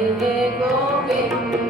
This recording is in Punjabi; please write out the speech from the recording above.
Govinda